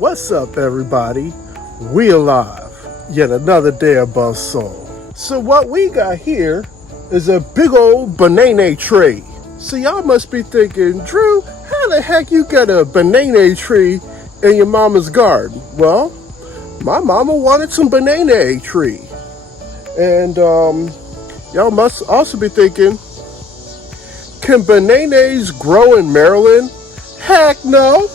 What's up, everybody? We alive. Yet another day above soul. So what we got here is a big old banana tree. So y'all must be thinking, Drew, how the heck you got a banana tree in your mama's garden? Well, my mama wanted some banana tree. And y'all must also be thinking, can bananas grow in Maryland? Heck no.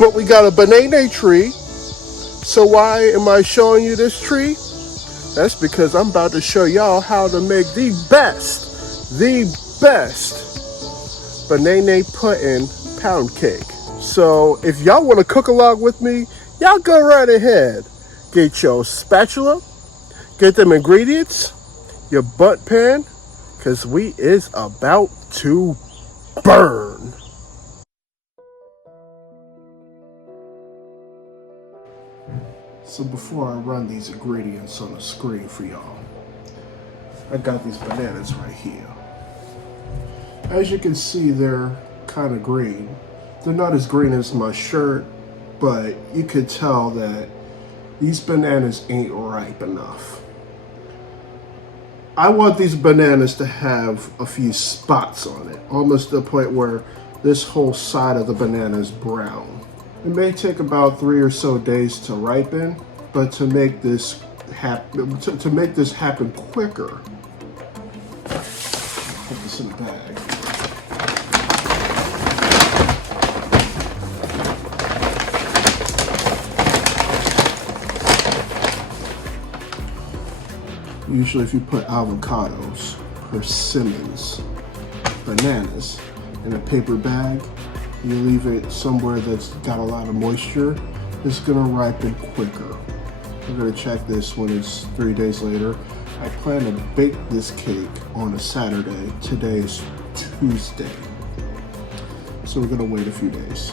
But we got a banana tree. So why am I showing you this tree? That's because I'm about to show y'all how to make the best banana pudding pound cake. So if y'all want to cook along with me, y'all go right ahead. Get your spatula, get them ingredients, your butt pan, because we is about to burn. So before I run these ingredients on the screen for y'all, I got these bananas right here. As you can see, they're kind of green. They're not as green as my shirt, but you could tell that these bananas ain't ripe enough. I want these bananas to have a few spots on it, almost to the point where this whole side of the banana is brown. It may take about 3 or so days to ripen, but to make this happen quicker, put this in a bag. Usually, if you put avocados, persimmons, bananas in a paper bag, you leave it somewhere that's got a lot of moisture, it's gonna ripen quicker. We're gonna check this when it's 3 days later. I plan to bake this cake on a Saturday. Today is Tuesday. So we're gonna wait a few days.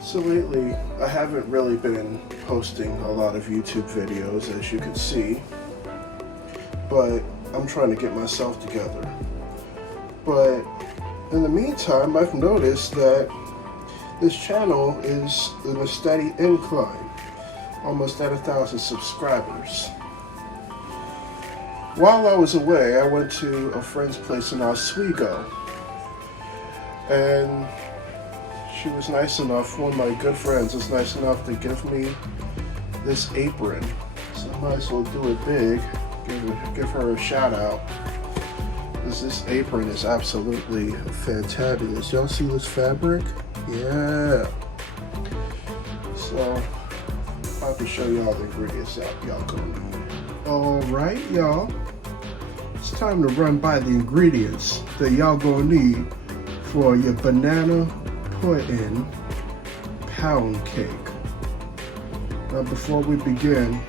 So lately, I haven't really been posting a lot of YouTube videos, as you can see, but I'm trying to get myself together. But in the meantime, I've noticed that this channel is in a steady incline, almost at 1,000 subscribers. While I was away, I went to a friend's place in Oswego, and she was nice enough, one of my good friends was nice enough to give me this apron. So I might as well do it big. Give her a shout out, because this apron is absolutely fantabulous. Y'all see this fabric? Yeah. So I'll have to show y'all the ingredients that y'all gonna need. Alright, y'all. It's time to run by the ingredients that y'all gonna need for your banana pudding pound cake. Now before we begin,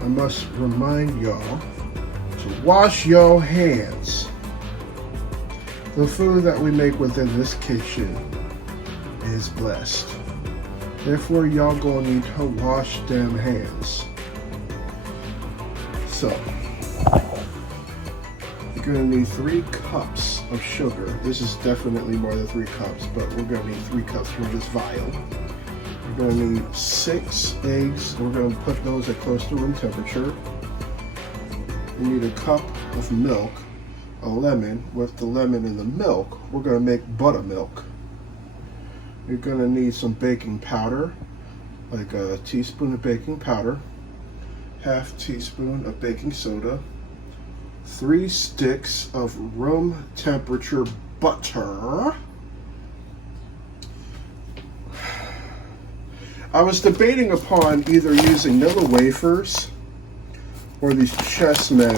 I must remind y'all to wash your hands. The food that we make within this kitchen is blessed. Therefore, y'all gonna need to wash them hands. So, you're gonna need 3 cups of sugar. This is definitely more than 3 cups, but we're gonna need 3 cups from this vial. We're going to need 6 eggs. We're going to put those at close to room temperature. We need a cup of milk, a lemon. With the lemon and the milk, we're going to make buttermilk. You're going to need some baking powder, like a teaspoon of baking powder, half teaspoon of baking soda, 3 sticks of room temperature butter. I was debating upon either using Nilla wafers or these chessmen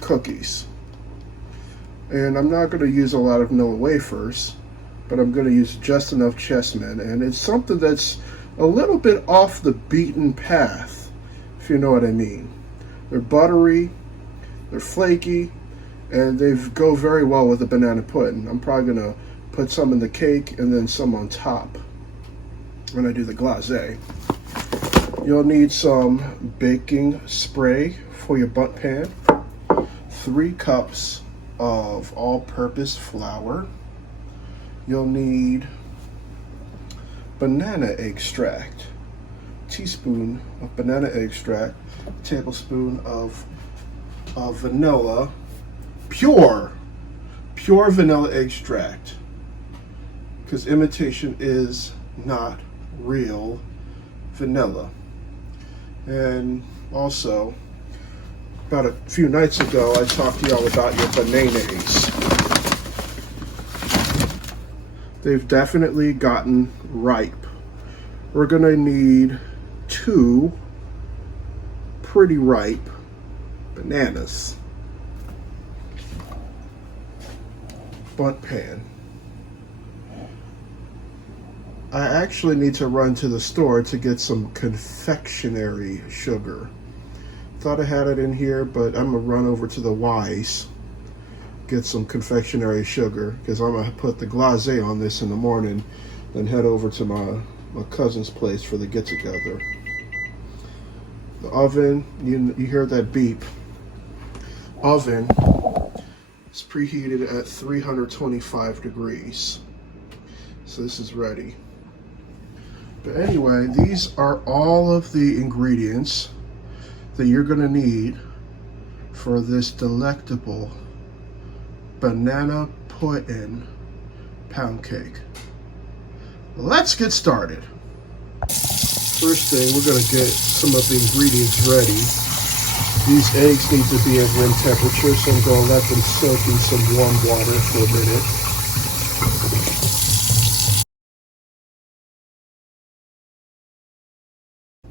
cookies. And I'm not going to use a lot of Nilla wafers, but I'm going to use just enough chessmen. And it's something that's a little bit off the beaten path, if you know what I mean. They're buttery, they're flaky, and they go very well with the banana pudding. I'm probably going to put some in the cake and then some on top when I do the glazé. You'll need some baking spray for your butt pan, 3 cups of all-purpose flour, you'll need banana extract, teaspoon of banana extract, tablespoon of vanilla, pure vanilla extract, because imitation is not real vanilla. And also, about a few nights ago, I talked to y'all about your bananas. They've definitely gotten ripe. We're gonna need 2 pretty ripe bananas. Bundt pan. I actually need to run to the store to get some confectionery sugar. Thought I had it in here, but I'm gonna run over to the Wise, get some confectionery sugar, because I'm gonna put the glazé on this in the morning, then head over to my cousin's place for the get-together. The oven, you hear that beep. Oven is preheated at 325 degrees. So this is ready. But anyway, these are all of the ingredients that you're gonna need for this delectable banana puddin pound cake. Let's get started. First thing, we're gonna get some of the ingredients ready. These eggs need to be at room temperature, so I'm gonna let them soak in some warm water for a minute.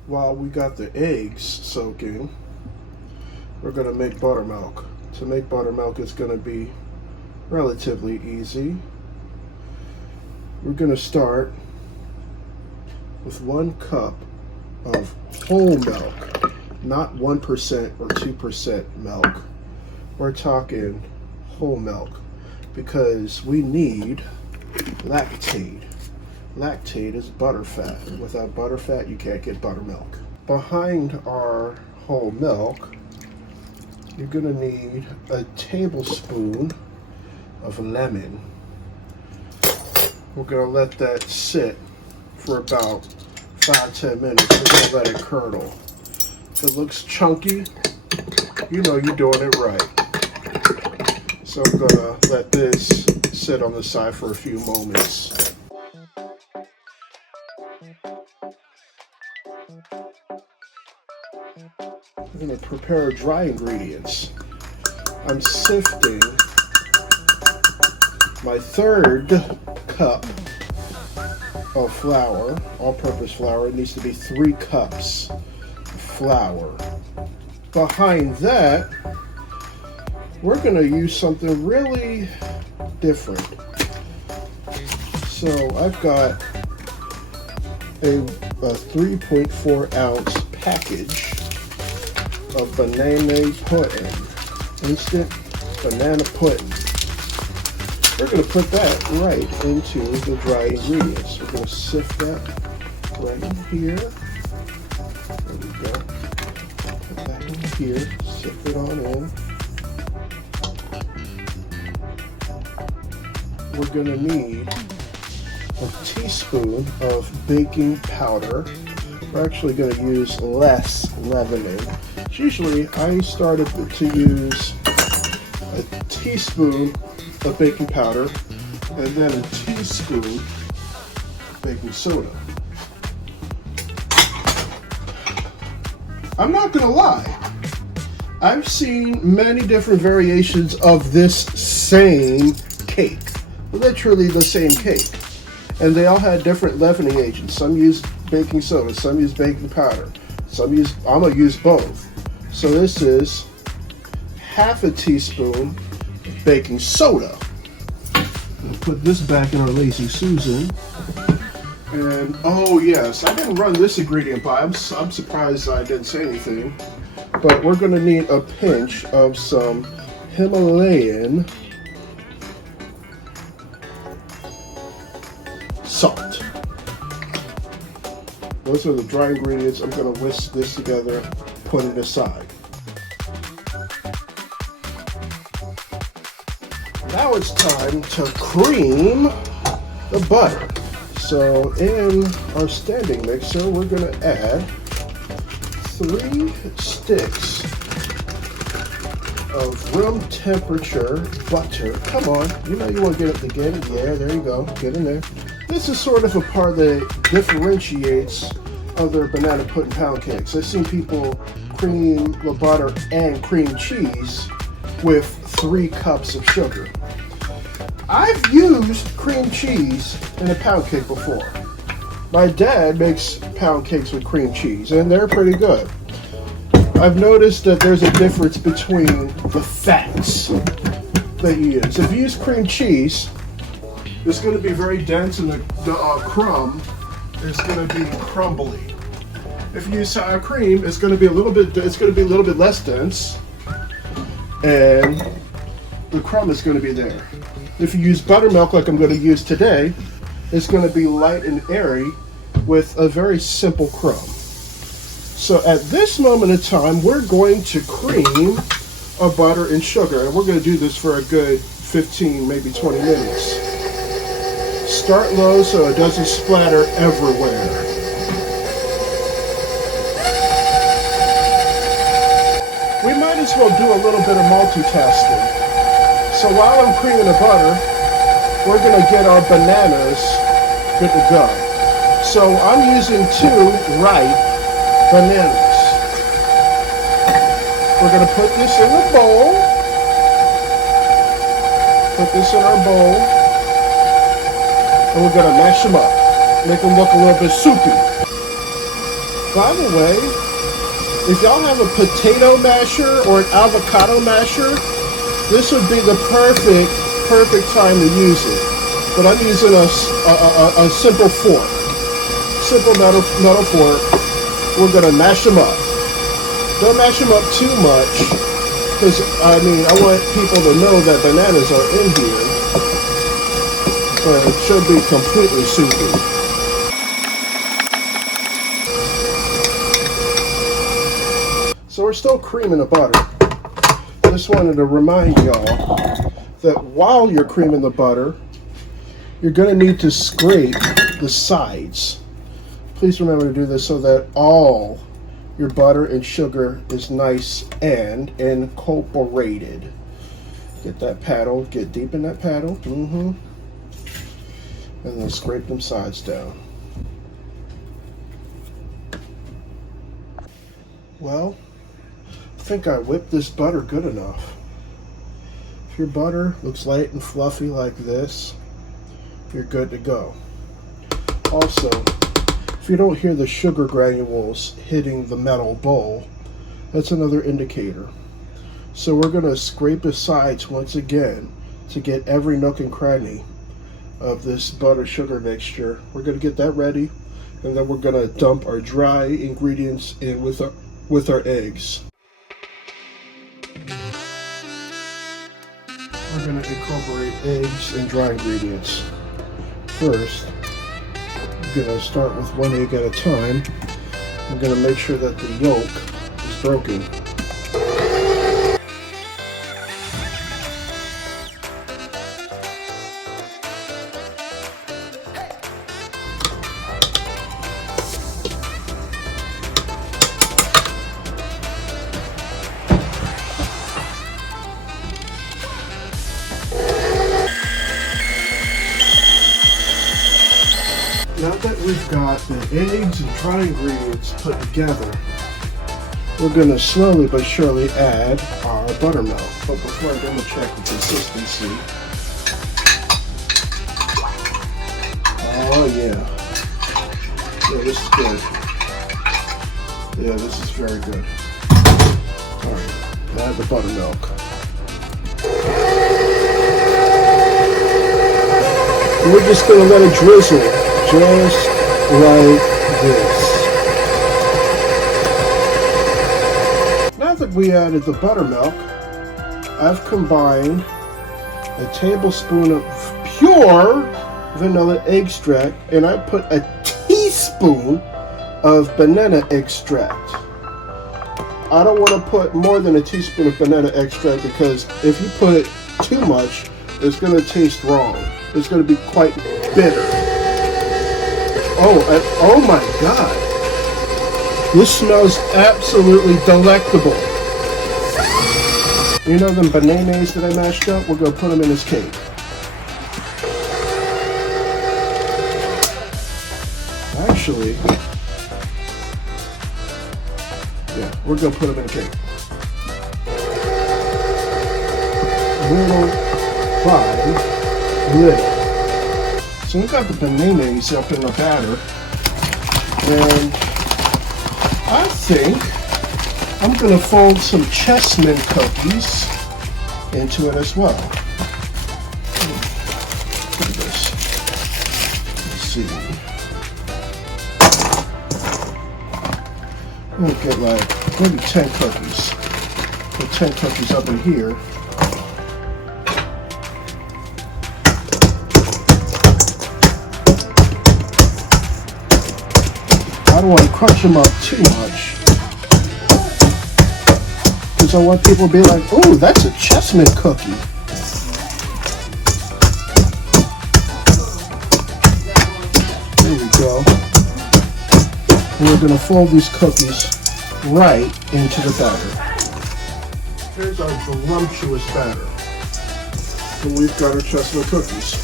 While we got the eggs soaking, we're gonna make buttermilk. To make buttermilk is gonna be relatively easy. We're gonna start with 1 cup of whole milk, not 1% or 2% milk. We're talking whole milk because we need lactate. Lactate is butterfat. Without butterfat, you can't get buttermilk. Behind our whole milk, you're gonna need a tablespoon of lemon. We're gonna let that sit for about 5-10 minutes. We're gonna let it curdle. If it looks chunky, you know you're doing it right. So I'm gonna let this sit on the side for a few moments. I'm gonna prepare dry ingredients. I'm sifting my 1/3 cup of flour, all-purpose flour. It needs to be 3 cups of flour. Behind that, we're gonna use something really different. So I've got a 3.4 ounce package of banana pudding, instant banana pudding. We're going to put that right into the dry ingredients. We're going to sift that right in here. There we go. Put that in here, sift it on in. We're going to need a teaspoon of baking powder. We're actually going to use less leavening. Usually I started to use a teaspoon of baking powder and then a teaspoon of baking soda. I'm not gonna lie, I've seen many different variations of this same cake, literally the same cake, and they all had different leavening agents. Some use baking soda, some use baking powder, I'm gonna use both. So this is half a teaspoon of baking soda. We'll put this back in our Lazy Susan. And oh yes, I didn't run this ingredient by. I'm surprised I didn't say anything. But we're gonna need a pinch of some Himalayan salt. Those are the dry ingredients. I'm gonna whisk this together, put it aside. Now it's time to cream the butter. So in our standing mixer, we're going to add 3 sticks of room temperature butter. Come on, you know you want to get it together. Yeah, there you go. Get in there. This is sort of a part that differentiates other banana pudding pound cakes. I've seen people cream the butter and cream cheese with 3 cups of sugar. I've used cream cheese in a pound cake before. My dad makes pound cakes with cream cheese, and they're pretty good. I've noticed that there's a difference between the fats that you use. If you use cream cheese, it's going to be very dense, and the crumb is going to be crumbly. If you use sour cream, it's going to be a little bit less dense, and the crumb is going to be there. If you use buttermilk like I'm going to use today, it's going to be light and airy with a very simple crumb. So at this moment in time, we're going to cream our butter and sugar, and we're going to do this for a good 15, maybe 20 minutes. Start low so it doesn't splatter everywhere. We might as well do a little bit of multitasking. So while I'm creaming the butter, we're going to get our bananas good to go. So I'm using 2 ripe bananas. We're going to put this in a bowl. Put this in our bowl. And we're going to mash them up. Make them look a little bit soupy. By the way, if y'all have a potato masher or an avocado masher, this would be the perfect time to use it. But I'm using a simple fork. Simple metal fork. We're going to mash them up. Don't mash them up too much, because I want people to know that bananas are in here, but it should be completely soupy. So we're still creaming the butter. Just wanted to remind y'all that while you're creaming the butter, you're going to need to scrape the sides. Please remember to do this so that all your butter and sugar is nice and incorporated. Get that paddle, get deep in that paddle, and then scrape them sides down. Well, I think I whipped this butter good enough. If your butter looks light and fluffy like this, you're good to go. Also, if you don't hear the sugar granules hitting the metal bowl, that's another indicator. So we're going to scrape the sides once again to get every nook and cranny of this butter sugar mixture. We're going to get that ready, and then we're going to dump our dry ingredients in with our eggs. We're going to incorporate eggs and dry ingredients. First, we're going to start with 1 egg at a time. We're going to make sure that the yolk is broken. Now that we've got the eggs and dry ingredients put together, we're going to slowly but surely add our buttermilk. But before I go, check the consistency. Oh yeah. Yeah, this is good. Yeah, this is very good. Alright, add the buttermilk. And we're just going to let it drizzle. Just like this. Now that we added the buttermilk, I've combined a tablespoon of pure vanilla extract, and I put a teaspoon of banana extract. I don't want to put more than a teaspoon of banana extract, because if you put too much, it's going to taste wrong. It's going to be quite bitter. Oh, and oh my God. This smells absolutely delectable. You know them bananas that I mashed up? We're going to put them in this cake. Actually, yeah, we're going to put them in a cake. Little by little. So we've got the bananas up in the batter. And I think I'm going to fold some chessmen cookies into it as well. Look at this. Let's see. I'm going to get like maybe 10 cookies. Put 10 cookies up in here. I don't want to crunch them up too much. I want people to be like, "Oh, that's a chessmen cookie." There we go. And we're going to fold these cookies right into the batter. Here's our voluptuous batter. And we've got our chessmen cookies.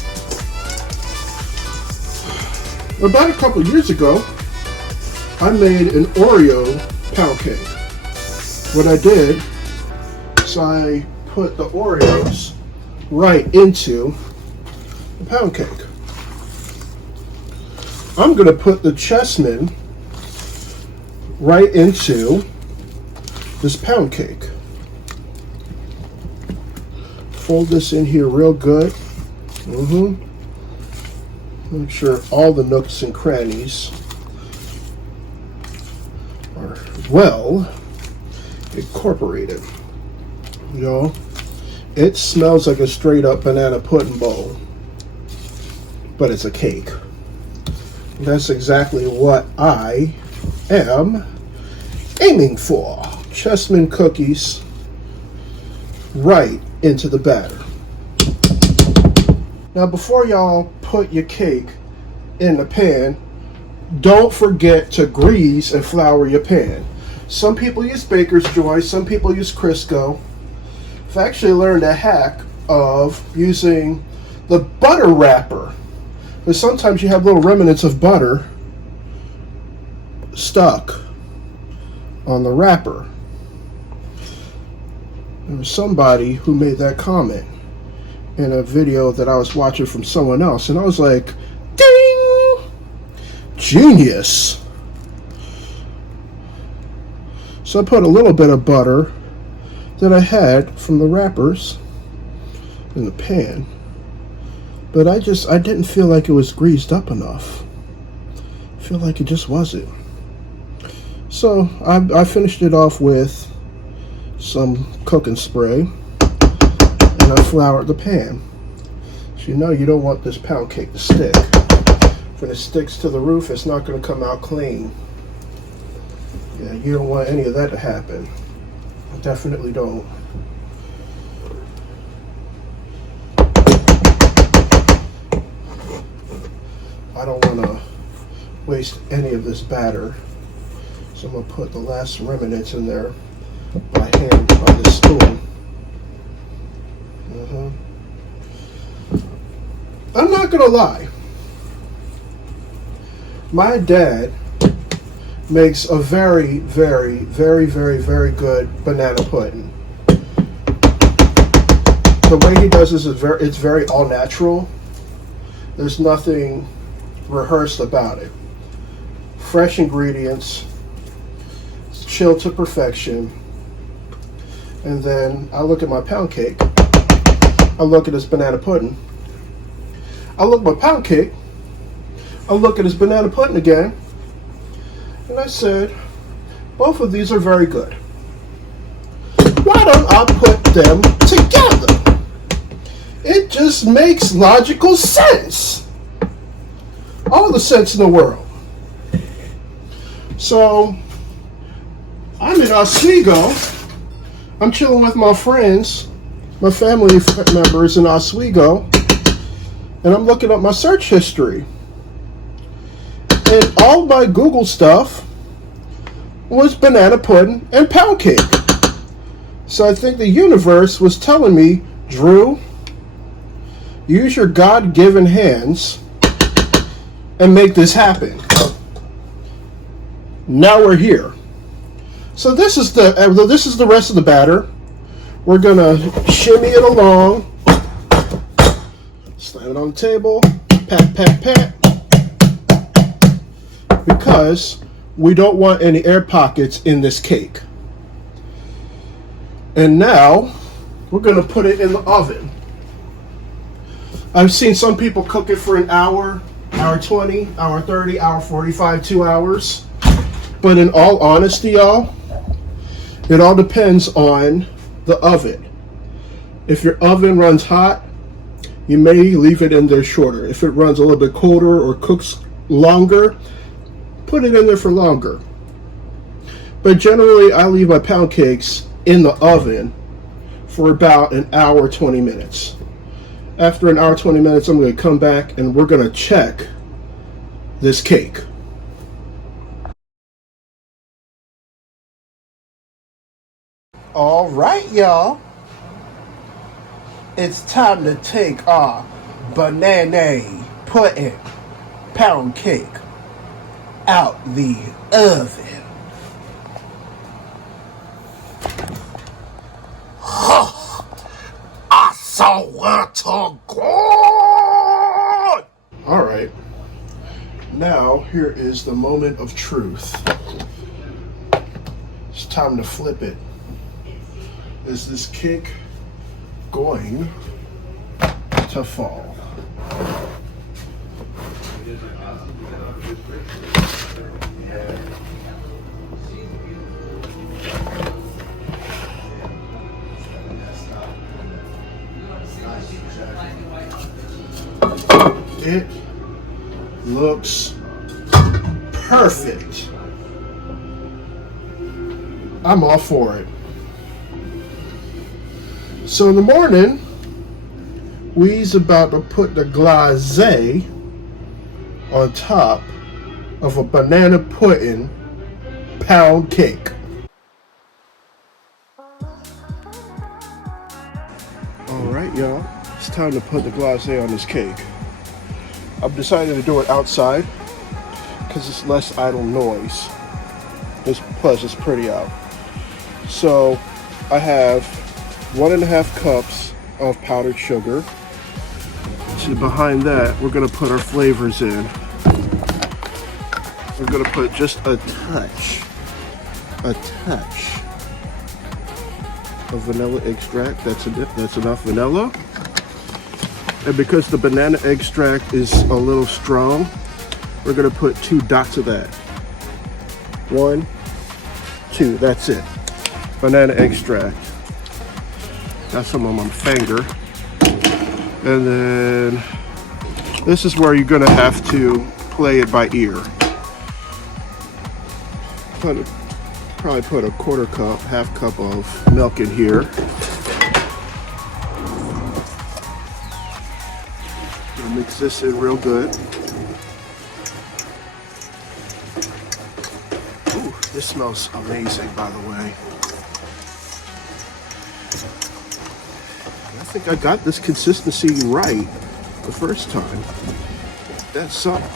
About a couple years ago, I made an Oreo pound cake. What I did, so I put the Oreos right into the pound cake. I'm going to put the chessmen right into this pound cake. Fold this in here real good. Make sure all the nooks and crannies are well incorporated. You know, it smells like a straight up banana pudding bowl, but it's a cake. That's exactly what I am aiming for. Chessmen cookies right into the batter. Now, before y'all put your cake in the pan, don't forget to grease and flour your pan. Some people use Baker's Joy, some people use Crisco. I've actually learned a hack of using the butter wrapper, because sometimes you have little remnants of butter stuck on the wrapper. There was somebody who made that comment in a video that I was watching from someone else, and I was like, ding! Genius! So I put a little bit of butter that I had from the wrappers in the pan, but I didn't feel like it was greased up enough. I feel like it just wasn't. So I finished it off with some cooking spray, and I floured the pan. So you know you don't want this pound cake to stick. When it sticks to the roof, it's not going to come out clean. Yeah, you don't want any of that to happen. I definitely don't. I don't want to waste any of this batter, so I'm going to put the last remnants in there by hand, by the spoon. I'm not going to lie. My dad makes a very, very, very, very, very good banana pudding. The way he does this is it's very all natural. There's nothing rehearsed about it. Fresh ingredients, it's chilled to perfection. And then I look at my pound cake. I look at this banana pudding. I look at my pound cake. I look at this banana pudding again. And I said, both of these are very good. Why don't I put them together? It just makes logical sense. All the sense in the world. So, I'm in Oswego. I'm chilling with my friends, my family members in Oswego. and I'm looking up my search history. And all my Google stuff was banana pudding and pound cake. So I think the universe was telling me, Drew, use your God-given hands and make this happen. Now we're here. So this is the rest of the batter. We're gonna shimmy it along, slam it on the table, pat, pat, pat, because we don't want any air pockets in this cake. And now we're gonna put it in the oven. I've seen some people cook it for an hour, hour 20, hour 30, hour 45, 2 hours. But in all honesty, y'all, it all depends on the oven. If your oven runs hot, you may leave it in there shorter. If it runs a little bit colder or cooks longer, put it in there for longer. But generally, I leave my pound cakes in the oven for about an hour, 20 minutes. After an hour, 20 minutes, I'm going to come back and we're going to check this cake. All right, y'all. It's time to take our banana pudding pound cake out the oven. I swear to God! All right. Now, here is the moment of truth. It's time to flip it. Is this cake going to fall? It looks perfect. I'm all for it. So in the morning, we's about to put the glazé on top of a banana pudding pound cake. All right, y'all, it's time to put the glazé on this cake. I've decided to do it outside because it's less idle noise. Plus, it's pretty out. So I have 1.5 cups of powdered sugar. So behind that, we're gonna put our flavors in. We're gonna put just a touch of vanilla extract. That's enough vanilla. And because the banana extract is a little strong, we're gonna put 2 dots of that. 1, 2, that's it. Banana extract. Got some on my finger. And then this is where you're gonna have to play it by ear. Probably put a quarter cup, half cup of milk in here. Gonna mix this in real good. Ooh, this smells amazing, by the way. I think I got this consistency right the first time. That's something.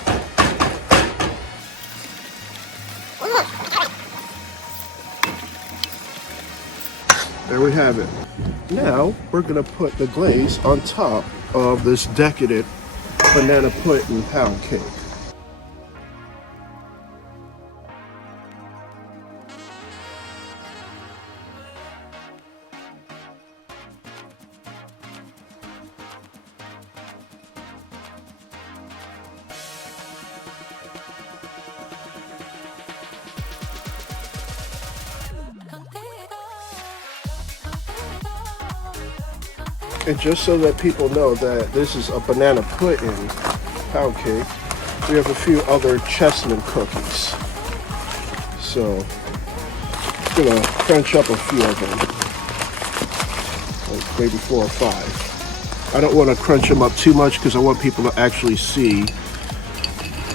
There we have it. Now we're gonna put the glaze on top of this decadent banana pudding pound cake. And just so that people know that this is a banana pudding pound cake, we have a few other chessmen cookies. So I'm gonna crunch up a few of them, like maybe 4 or 5. I don't want to crunch them up too much because I want people to actually see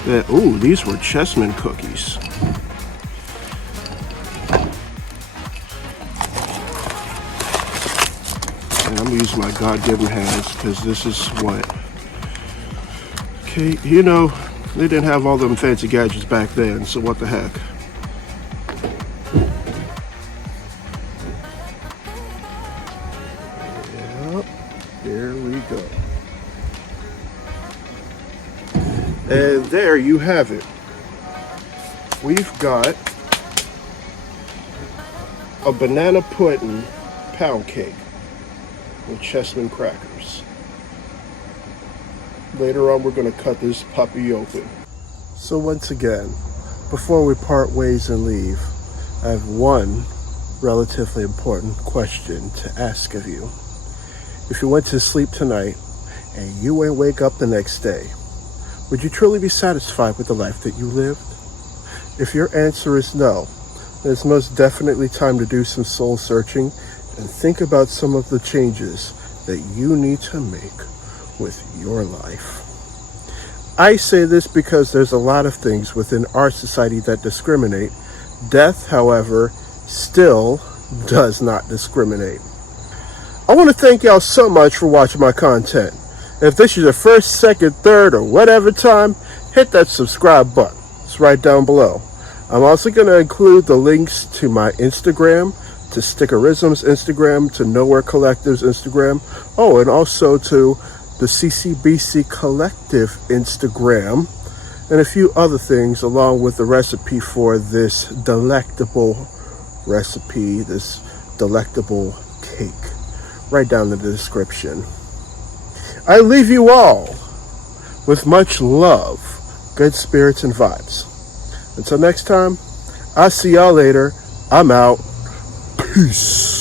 that, ooh, these were chessmen cookies. And I'm going to use my God-given hands because this is what, okay, you know, they didn't have all them fancy gadgets back then, so what the heck. Yep, here we go. And there you have it. We've got a banana pudding pound cake with chessmen crackers. Later on, we're going to cut this puppy open. So once again, before we part ways and leave, I have one relatively important question to ask of you. If you went to sleep tonight and you ain't wake up the next day, would you truly be satisfied with the life that you lived? If your answer is no, then it's most definitely time to do some soul searching and think about some of the changes that you need to make with your life. I say this because there's a lot of things within our society that discriminate. Death, however, still does not discriminate. I want to thank y'all so much for watching my content. If this is your first, second, third, or whatever time, hit that subscribe button. It's right down below. I'm also going to include the links to my Instagram, to Stickerism's Instagram, to Nowhere Collective's Instagram, and also to the CCBC Collective Instagram, and a few other things along with the recipe for this delectable recipe, this delectable cake, right down in the description. I leave you all with much love, good spirits, and vibes. Until next time, I'll see y'all later. I'm out. Peace.